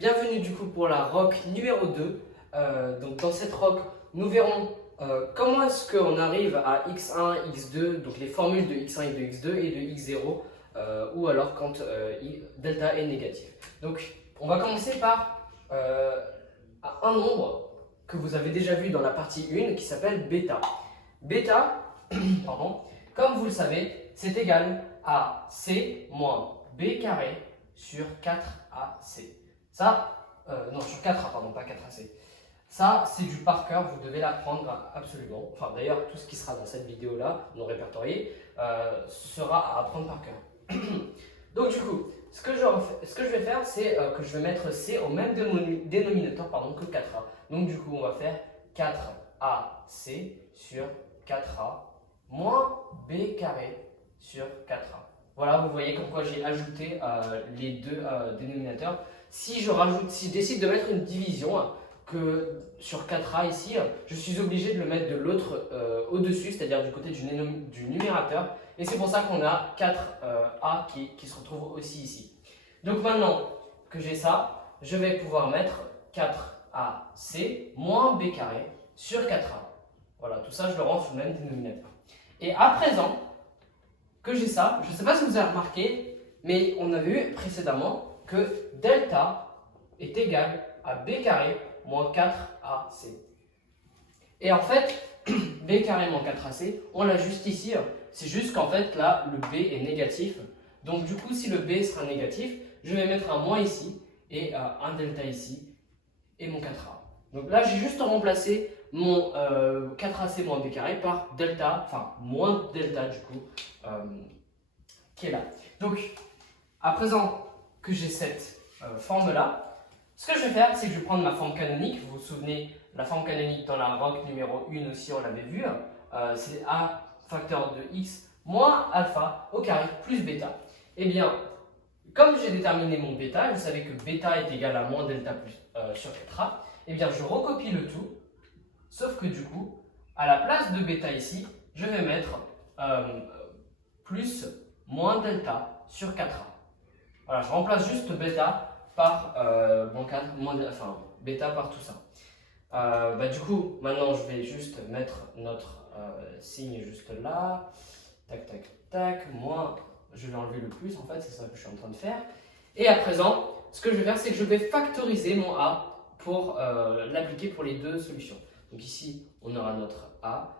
Bienvenue du coup pour la rock numéro 2. Donc dans cette rock, nous verrons comment est-ce qu'on arrive à x1, x2, donc les formules de x1 et de x2 et de x0, ou alors quand delta est négatif. Donc on va commencer par un nombre que vous avez déjà vu dans la partie 1 qui s'appelle bêta. Bêta, pardon, comme vous le savez, c'est égal à c moins b carré sur 4ac. Ça, non, sur 4A, pardon, pas 4AC. Ça, c'est du par cœur, vous devez l'apprendre absolument. Enfin, d'ailleurs, tout ce qui sera dans cette vidéo-là, non répertorié, sera à apprendre par cœur. Donc, du coup, ce que je vais faire, c'est que je vais mettre C au même dénominateur que 4A. Donc, du coup, on va faire 4AC sur 4A moins B carré sur 4A. Voilà, vous voyez comme quoi j'ai ajouté les deux dénominateurs. Si je décide de mettre une division que sur 4a ici, je suis obligé de le mettre de l'autre au-dessus, c'est-à-dire du côté du numérateur. Et c'est pour ça qu'on a 4a qui se retrouve aussi ici. Donc maintenant que j'ai ça, je vais pouvoir mettre 4ac moins b carré sur 4a. Voilà, tout ça je le rends sous le même dénominateur. Et à présent que j'ai ça, je ne sais pas si vous avez remarqué, mais on avait vu précédemment que delta est égal à b carré moins 4ac. Et en fait, b carré moins 4ac, on l'a juste ici. C'est juste qu'en fait, là, le b est négatif. Donc du coup, si le b sera négatif, je vais mettre un moins ici et un delta ici et mon 4a. Donc là, j'ai juste remplacé mon 4ac moins b carré par delta, enfin moins delta du coup, qui est là. Donc, à présent que j'ai cette forme-là, ce que je vais faire, c'est que je vais prendre ma forme canonique. Vous vous souvenez, la forme canonique dans la rock numéro 1 aussi, on l'avait vu. C'est a facteur de x moins alpha au carré plus bêta. Eh bien, comme j'ai déterminé mon bêta, je savais que bêta est égal à moins delta plus, sur 4a, eh bien, je recopie le tout, sauf que du coup, à la place de bêta ici, je vais mettre plus moins delta sur 4a. Voilà, je remplace juste bêta par bêta par tout ça. Du coup, maintenant je vais juste mettre notre signe juste là. Tac, tac, tac. Moi, je vais enlever le plus en fait, c'est ça que je suis en train de faire. Et à présent, ce que je vais faire, c'est que je vais factoriser mon a pour l'appliquer pour les deux solutions. Donc ici, on aura notre a,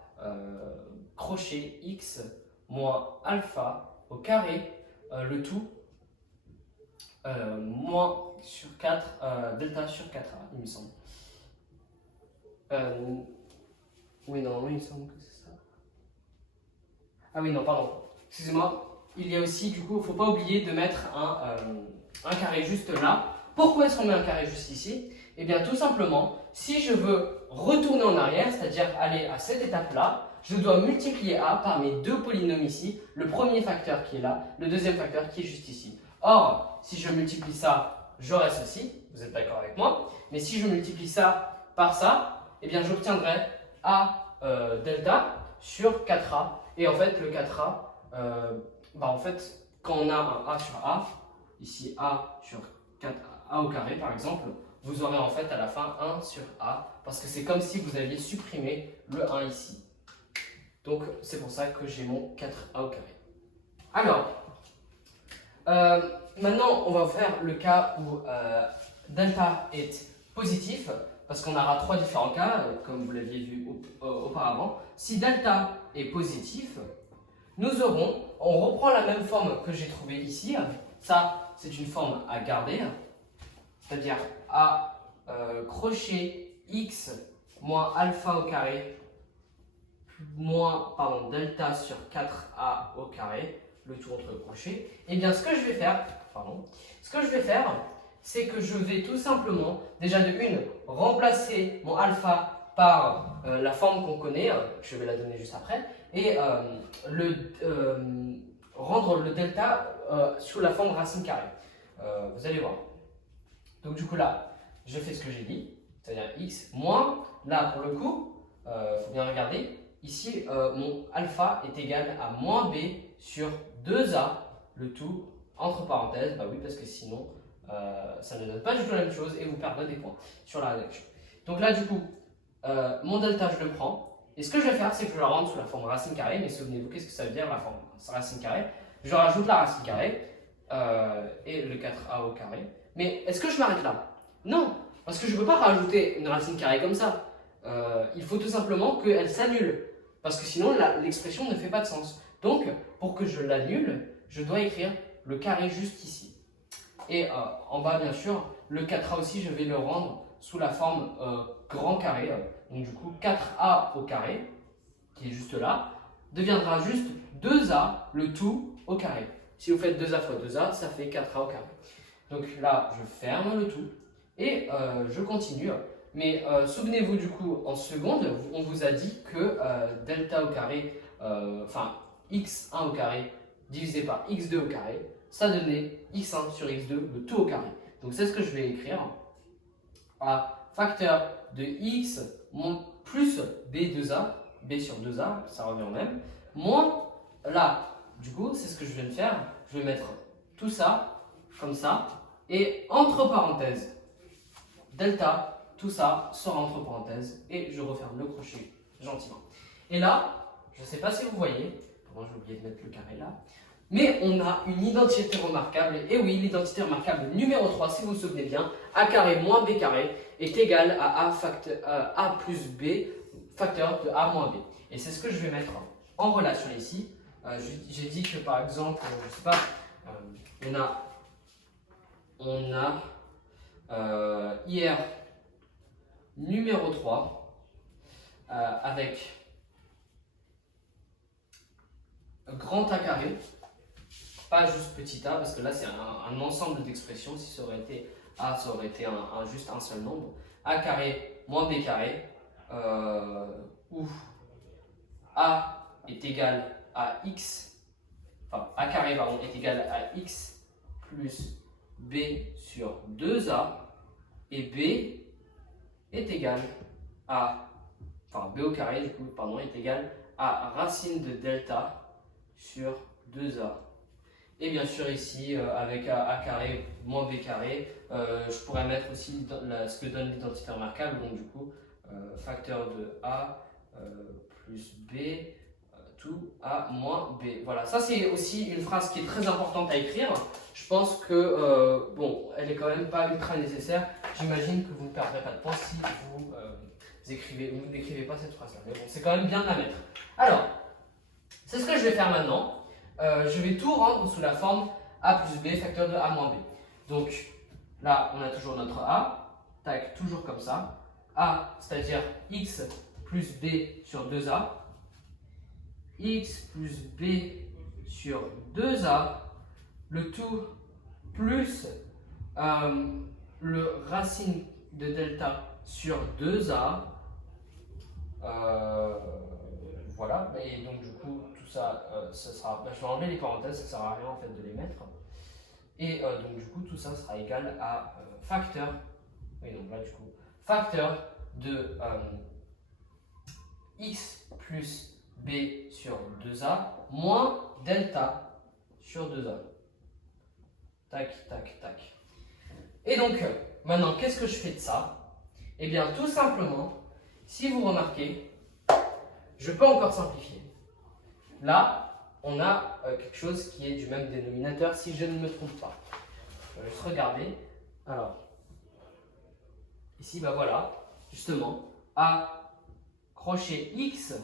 crochet x moins alpha au carré, le tout moins sur 4, delta sur 4a, il me semble. Oui, normalement, il me semble que c'est ça. Ah oui, non, pardon. Excusez-moi. Il y a aussi, du coup, il ne faut pas oublier de mettre un carré juste là. Pourquoi est-ce qu'on met un carré juste ici? Eh bien, tout simplement, si je veux retourner en arrière, c'est-à-dire aller à cette étape-là, je dois multiplier a par mes deux polynômes ici, le premier facteur qui est là, le deuxième facteur qui est juste ici. Or, si je multiplie ça, j'aurai ceci, vous êtes d'accord avec moi, mais si je multiplie ça par ça, eh bien j'obtiendrai a delta sur 4a, et en fait le 4a, en fait, quand on a un a sur a, ici a sur 4a au carré par exemple, vous aurez en fait à la fin 1 sur a, parce que c'est comme si vous aviez supprimé le 1 ici. Donc c'est pour ça que j'ai mon 4a au carré. Alors, maintenant on va faire le cas où delta est positif, parce qu'on aura trois différents cas, comme vous l'aviez vu auparavant. Si delta est positif, on reprend la même forme que j'ai trouvée ici. Ça, c'est une forme à garder, c'est-à-dire a crochet x moins alpha au carré moins delta sur 4a au carré, le tout entre crochets. Et bien ce que je vais faire, c'est que je vais tout simplement, déjà de une, remplacer mon alpha par la forme qu'on connaît, je vais la donner juste après, et rendre le delta sous la forme racine carrée. Vous allez voir. Donc du coup là, je fais ce que j'ai dit, c'est-à-dire x moins, là pour le coup, faut bien regarder, ici mon alpha est égal à moins b sur 2a, le tout entre parenthèses, bah oui parce que sinon ça ne donne pas du tout la même chose et vous perdez des points sur la rédaction. Donc là, du coup, mon delta, je le prends. Et ce que je vais faire, c'est que je le rendre sous la forme racine carrée. Mais souvenez-vous, qu'est-ce que ça veut dire la forme racine carrée? Je rajoute la racine carrée et le 4a au carré. Mais est-ce que je m'arrête là? Non, parce que je ne peux pas rajouter une racine carrée comme ça. Il faut tout simplement qu'elle s'annule. Parce que sinon, l'expression ne fait pas de sens. Donc, pour que je l'annule, je dois écrire le carré juste ici. Et en bas, bien sûr, le 4a aussi, je vais le rendre sous la forme grand carré. Donc du coup, 4a au carré, qui est juste là, deviendra juste 2a, le tout, au carré. Si vous faites 2a fois 2a, ça fait 4a au carré. Donc là, je ferme le tout et je continue. Mais souvenez-vous du coup, en seconde, on vous a dit que delta au carré, enfin x1 au carré divisé par x2 au carré, ça donnait x1 sur x2, le tout au carré. Donc c'est ce que je vais écrire. À facteur de x plus b2a, b sur 2a, ça revient au même, moins là, du coup, c'est ce que je viens de faire. Je vais mettre tout ça, comme ça, et entre parenthèses, delta, tout ça sera entre parenthèses, et je referme le crochet gentiment. Et là, je ne sais pas si vous voyez, pardon, j'ai oublié de mettre le carré là, mais on a une identité remarquable, et oui, l'identité remarquable numéro 3, si vous vous souvenez bien, a carré moins b carré est égal à a plus b facteur de a moins b. Et c'est ce que je vais mettre en relation ici. J'ai dit que par exemple, je ne sais pas, on a IR numéro 3 avec grand A carré, pas juste petit a, parce que là c'est un ensemble d'expressions. Si ça aurait été a, ça aurait été juste un seul nombre. A carré moins b carré, où a est égal à x, enfin a carré pardon, est égal à x plus b sur 2a, et b est égal à, enfin b au carré du coup, pardon, est égal à racine de delta sur 2a. Et bien sûr ici, avec a carré moins b carré, je pourrais mettre aussi ce que donne l'identité remarquable, donc du coup, facteur de a plus b, tout a moins b. Voilà, ça c'est aussi une phrase qui est très importante à écrire. Je pense que, bon, elle est quand même pas ultra nécessaire. J'imagine que vous ne perdrez pas de temps si vous n'écrivez pas cette phrase-là. Mais bon, c'est quand même bien de la mettre. Alors, c'est ce que je vais faire maintenant. Je vais tout rendre sous la forme a plus b facteur de a moins b. Donc là, on a toujours notre a, tac, toujours comme ça. A, c'est-à-dire x plus b sur 2a, x plus b sur 2a, le tout plus le racine de delta sur 2a. Voilà, et donc du coup, tout ça, ça sera, je vais enlever les parenthèses, ça ne sert à rien en fait de les mettre. Et donc du coup, tout ça sera égal à facteur, oui donc là du coup, facteur de x plus b sur 2a moins delta sur 2a. Tac, tac, tac. Et donc, maintenant, qu'est-ce que je fais de ça? Eh bien, tout simplement, si vous remarquez, je peux encore simplifier. Là, on a quelque chose qui est du même dénominateur si je ne me trompe pas. Je vais juste regarder. Alors, ici, bah voilà, justement, A crochet X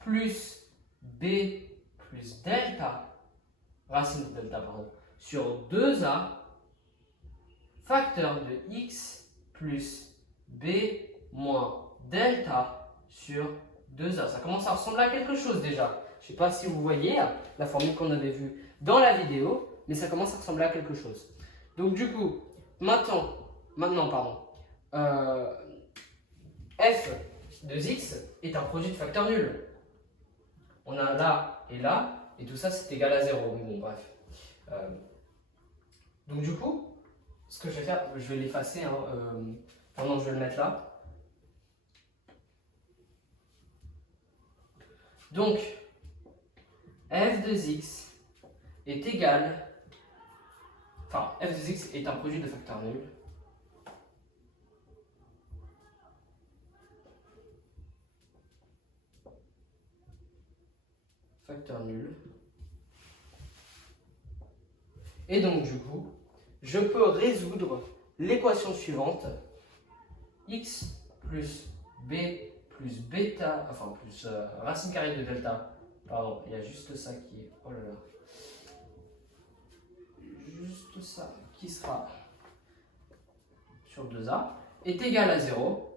plus B plus delta, racine de delta, pardon, sur 2A, facteur de X plus B moins delta sur 2A. Ça commence à ressembler à quelque chose déjà. Je ne sais pas si vous voyez la formule qu'on avait vue dans la vidéo, mais ça commence à ressembler à quelque chose. Donc du coup, maintenant pardon, f de x est un produit de facteur nul. On a là, et tout ça c'est égal à 0. Mais bon, bref. Donc du coup, ce que je vais faire, je vais l'effacer. Pendant que je vais le mettre là. Donc, f de x est égal enfin f de x est un produit de facteurs nuls. Facteur nul. Et donc du coup, je peux résoudre l'équation suivante. X plus b plus bêta, enfin plus racine carrée de delta. Pardon, il y a juste ça qui est... Oh là là. Juste ça qui sera sur 2a est égal à 0.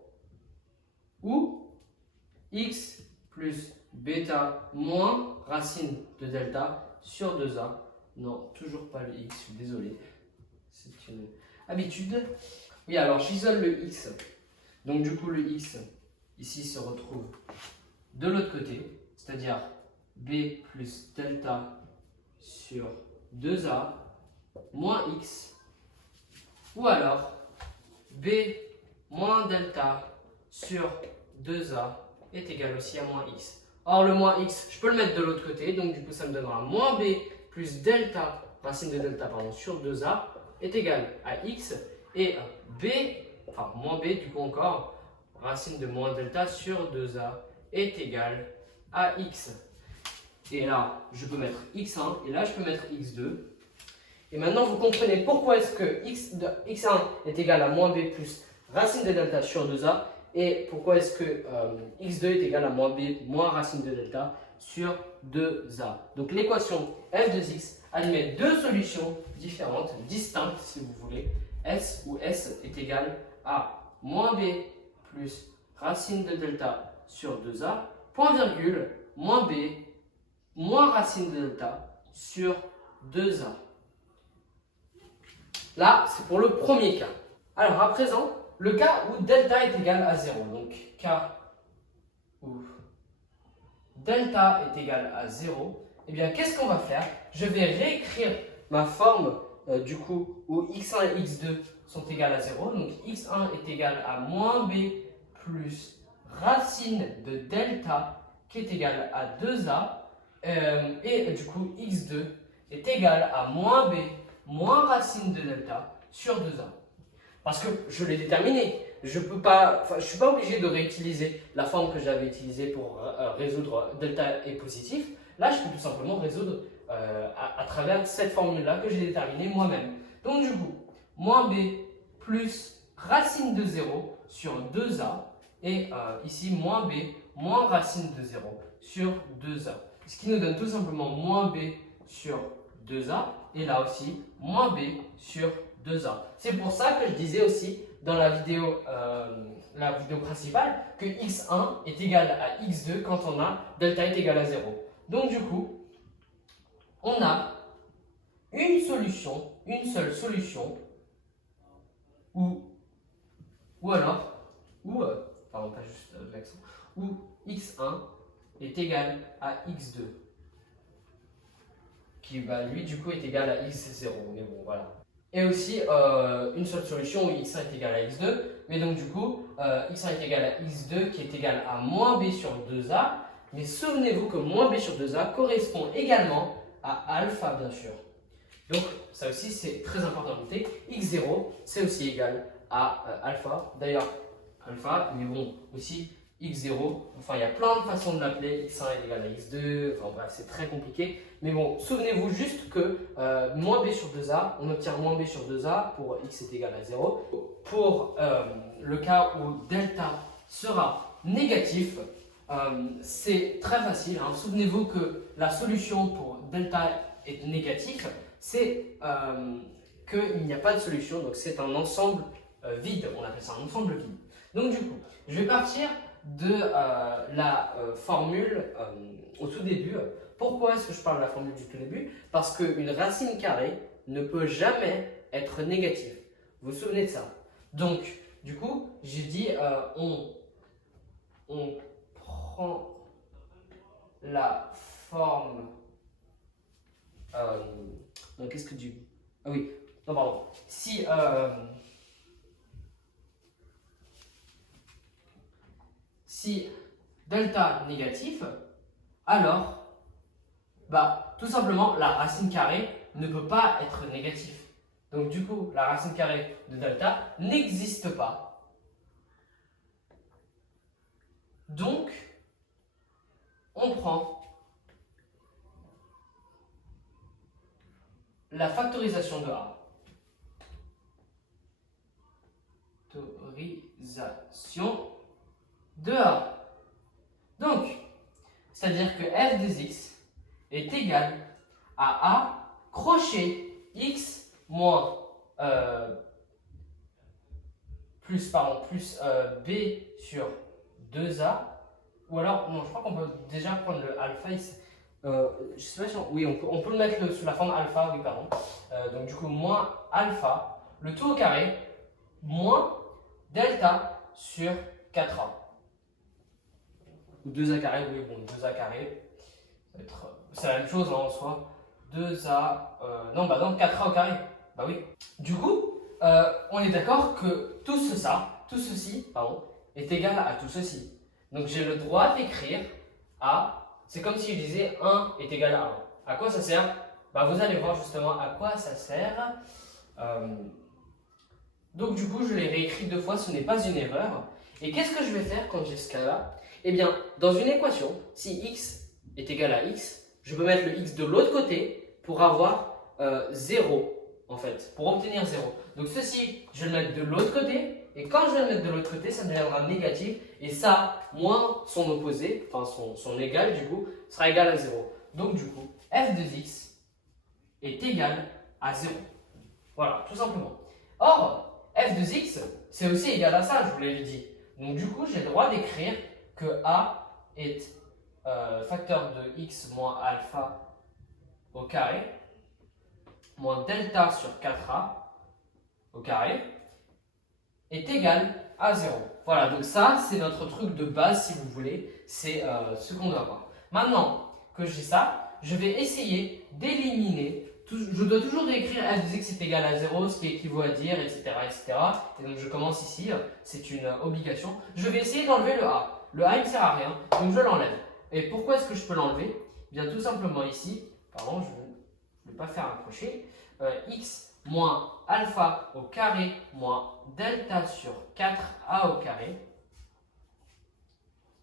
Ou x plus bêta moins racine de delta sur 2a. Non, toujours pas le x, je suis désolé. C'est une habitude. Oui, alors j'isole le x. Donc du coup, le x, ici, se retrouve de l'autre côté. C'est-à-dire b plus delta sur 2a moins x. Ou alors b moins delta sur 2a est égal aussi à moins x. Or, le moins x, je peux le mettre de l'autre côté. Donc du coup, ça me donnera moins b plus delta, racine de delta, pardon, sur 2a est égal à x. Et b, enfin moins b du coup encore, racine de moins delta sur 2a est égal à x. Et là, je peux mettre x1 et là, je peux mettre x2. Et maintenant, vous comprenez pourquoi est-ce que x1 est égal à moins b plus racine de delta sur 2a et pourquoi est-ce que x2 est égal à moins b moins racine de delta sur 2a. Donc l'équation f de x admet deux solutions différentes, distinctes si vous voulez. S où S est égal à moins b plus racine de delta sur 2a, point virgule, moins b moins racine de delta sur 2a. Là, c'est pour le premier cas. Alors, à présent, le cas où delta est égal à 0. Donc, cas où delta est égal à 0, eh bien, qu'est-ce qu'on va faire? Je vais réécrire ma forme, du coup, où x1 et x2 sont égales à 0. Donc, x1 est égal à moins b plus racine de delta qui est égal à 2a. Et du coup, x2 est égal à moins b moins racine de delta sur 2a. Parce que je l'ai déterminé. Je ne suis pas obligé de réutiliser la forme que j'avais utilisée pour résoudre delta est positif. Là, je peux tout simplement résoudre à travers cette formule-là que j'ai déterminée moi-même. Donc du coup, moins b plus racine de 0 sur 2a et ici moins b moins racine de 0 sur 2a. Ce qui nous donne tout simplement moins b sur 2a et là aussi moins b sur 2a. C'est pour ça que je disais aussi dans la vidéo principale que x1 est égal à x2 quand on a delta est égal à 0. Donc du coup, on a une seule solution où x1 est égal à x2 qui lui du coup est égal à x0, mais bon voilà. Et aussi une seule solution où x1 est égal à x2, mais donc du coup x1 est égal à x2 qui est égal à moins b sur 2a, mais souvenez-vous que moins b sur 2a correspond également à alpha bien sûr. Donc ça aussi c'est très important à noter, x0 c'est aussi égal à alpha, d'ailleurs alpha, mais bon aussi x0, enfin il y a plein de façons de l'appeler, x1 est égal à x2, enfin bref c'est très compliqué, mais bon souvenez-vous juste que moins b sur 2a, on obtient moins b sur 2a pour x est égal à 0. Pour le cas où delta sera négatif, c'est très facile, hein. Souvenez-vous que la solution pour delta est négatif, c'est qu'il n'y a pas de solution, donc c'est un ensemble vide, on appelle ça un ensemble vide. Donc du coup, je vais partir de la formule au tout début. Pourquoi est-ce que je parle de la formule du tout début? Parce qu'une racine carrée ne peut jamais être négative. Vous vous souvenez de ça? Donc, du coup, j'ai dit on prend la forme. Donc, qu'est-ce que tu. Ah oui, non, pardon. Si delta négatif, alors, tout simplement, la racine carrée ne peut pas être négative. Donc du coup, la racine carrée de delta n'existe pas. Donc, on prend la factorisation de A. Factorisation de A. Donc, c'est-à-dire que f de x est égal à A crochet x moins plus b sur 2a. Ou alors, non, je crois qu'on peut déjà prendre le alpha ici. Je sais pas si oui, on peut le mettre sous la forme alpha, oui, pardon. Donc du coup, moins alpha, le tout au carré, moins delta sur 4a. Ou 2a carré, oui, bon, 2a carré. C'est la même chose hein, en soi. 2a, non, bah non, 4a au carré. Bah oui. Du coup, on est d'accord que tout ceci, pardon, est égal à tout ceci. Donc j'ai le droit d'écrire A, c'est comme si je disais 1 est égal à 1. À quoi ça sert? Bah, vous allez voir justement à quoi ça sert. Donc du coup, je l'ai réécrit 2 fois, ce n'est pas une erreur. Et qu'est-ce que je vais faire quand j'ai ce cas-là? Eh bien, dans une équation, si x est égal à x, je peux mettre le x de l'autre côté pour avoir 0, en fait, pour obtenir 0. Donc ceci, je vais le mettre de l'autre côté. Et quand je vais le mettre de l'autre côté, ça deviendra négatif. Et ça, moins son opposé, enfin son égal du coup, sera égal à 0. Donc du coup, f de x est égal à 0. Voilà, tout simplement. Or, f de x, c'est aussi égal à ça, je vous l'avais dit. Donc du coup, j'ai le droit d'écrire que a est facteur de x moins alpha au carré, moins delta sur 4a au carré, est égal à 0. Voilà, donc ça, c'est notre truc de base, si vous voulez. C'est ce qu'on doit avoir. Maintenant que j'ai ça, je vais essayer d'éliminer. Je dois toujours écrire f de x est égal à 0, ce qui équivaut à dire, etc., etc. Et donc, je commence ici. C'est une obligation. Je vais essayer d'enlever le a. Le a, il ne sert à rien, donc je l'enlève. Et pourquoi est-ce que je peux l'enlever? Bien, tout simplement ici, pardon, je ne vais pas faire un crochet. X moins alpha au carré moins delta sur 4a au carré,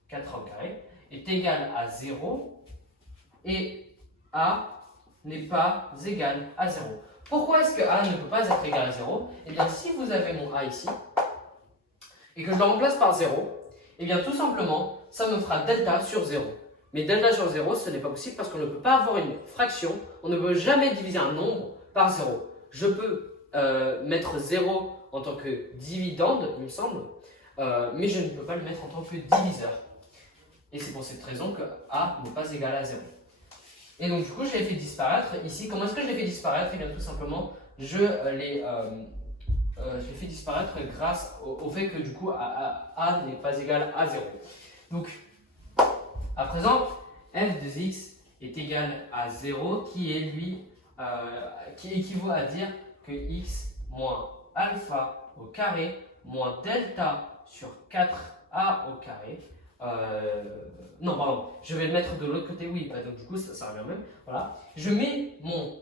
4a au carré, est égal à 0 et a n'est pas égal à 0. Pourquoi est-ce que a ne peut pas être égal à 0? Eh bien, si vous avez mon a ici et que je le remplace par 0, eh bien, tout simplement, ça me fera delta sur 0. Mais delta sur 0, ce n'est pas possible parce qu'on ne peut pas avoir une fraction, on ne peut jamais diviser un nombre par 0. Je peux mettre 0 en tant que dividende, il me semble, mais je ne peux pas le mettre en tant que diviseur. Et c'est pour cette raison que a n'est pas égal à 0. Et donc du coup, je l'ai fait disparaître. Ici, comment est-ce que je l'ai fait disparaître? Eh bien tout simplement, je l'ai fait disparaître grâce au fait que du coup, a n'est pas égal à 0. Donc, à présent, f de x est égal à 0, qui est lui, qui équivaut à dire que x moins alpha au carré moins delta sur 4a au carré. Non, pardon, je vais le mettre de l'autre côté, oui, bah, donc du coup ça revient même. Voilà. Je mets mon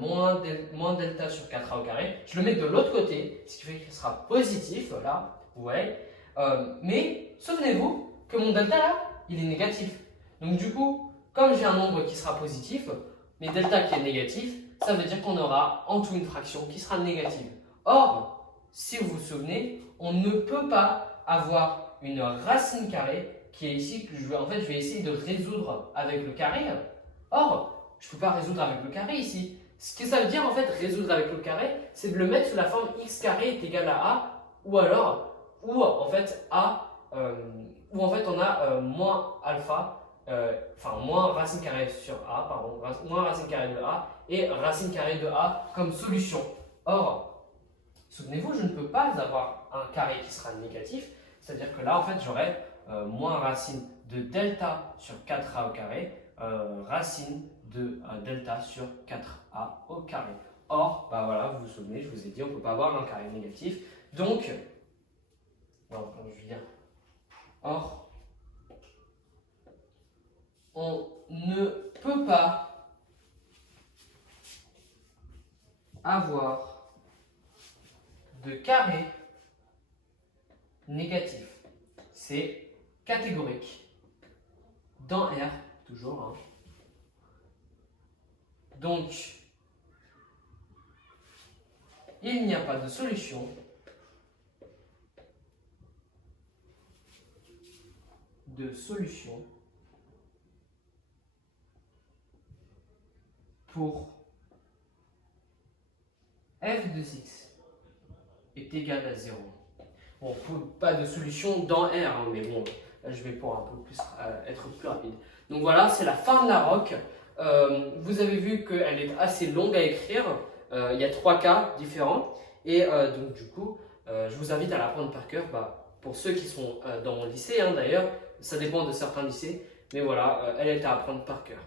moins delta sur 4a au carré, je le mets de l'autre côté, ce qui fait qu'il sera positif, là, vous voyez. Mais souvenez-vous que mon delta là, il est négatif. Donc du coup, comme j'ai un nombre qui sera positif, mais delta qui est négatif, ça veut dire qu'on aura en tout une fraction qui sera négative. Or, si vous vous souvenez, on ne peut pas avoir une racine carrée qui est ici, que je vais essayer de résoudre avec le carré. Or, je ne peux pas résoudre avec le carré ici. Ce que ça veut dire en fait résoudre avec le carré, c'est de le mettre sous la forme x carré est égal à a, ou alors, où en fait on a moins alpha, moins racine carrée sur a, pardon, moins racine carrée de a et racine carrée de a comme solution. Or, souvenez-vous, je ne peux pas avoir un carré qui sera négatif, c'est-à-dire que là, en fait, j'aurai moins racine de delta sur 4a au carré, racine de delta sur 4a au carré. Or, bah voilà, vous vous souvenez, je vous ai dit, on ne peut pas avoir un carré négatif. Donc, non, je veux dire, or, on ne peut pas avoir de carré négatif. C'est catégorique. Dans R, toujours. Hein. Donc, il n'y a pas de solution pour f de x est égal à 0. Bon, pas de solution dans R, hein, mais bon, là je vais pour un peu plus être plus rapide. Donc voilà, c'est la fin de la roc. Vous avez vu qu'elle est assez longue à écrire. Il y a 3 cas différents. Et donc du coup, je vous invite à l'apprendre par cœur. Pour ceux qui sont dans mon lycée, hein, d'ailleurs, ça dépend de certains lycées. Mais voilà, elle est à apprendre par cœur.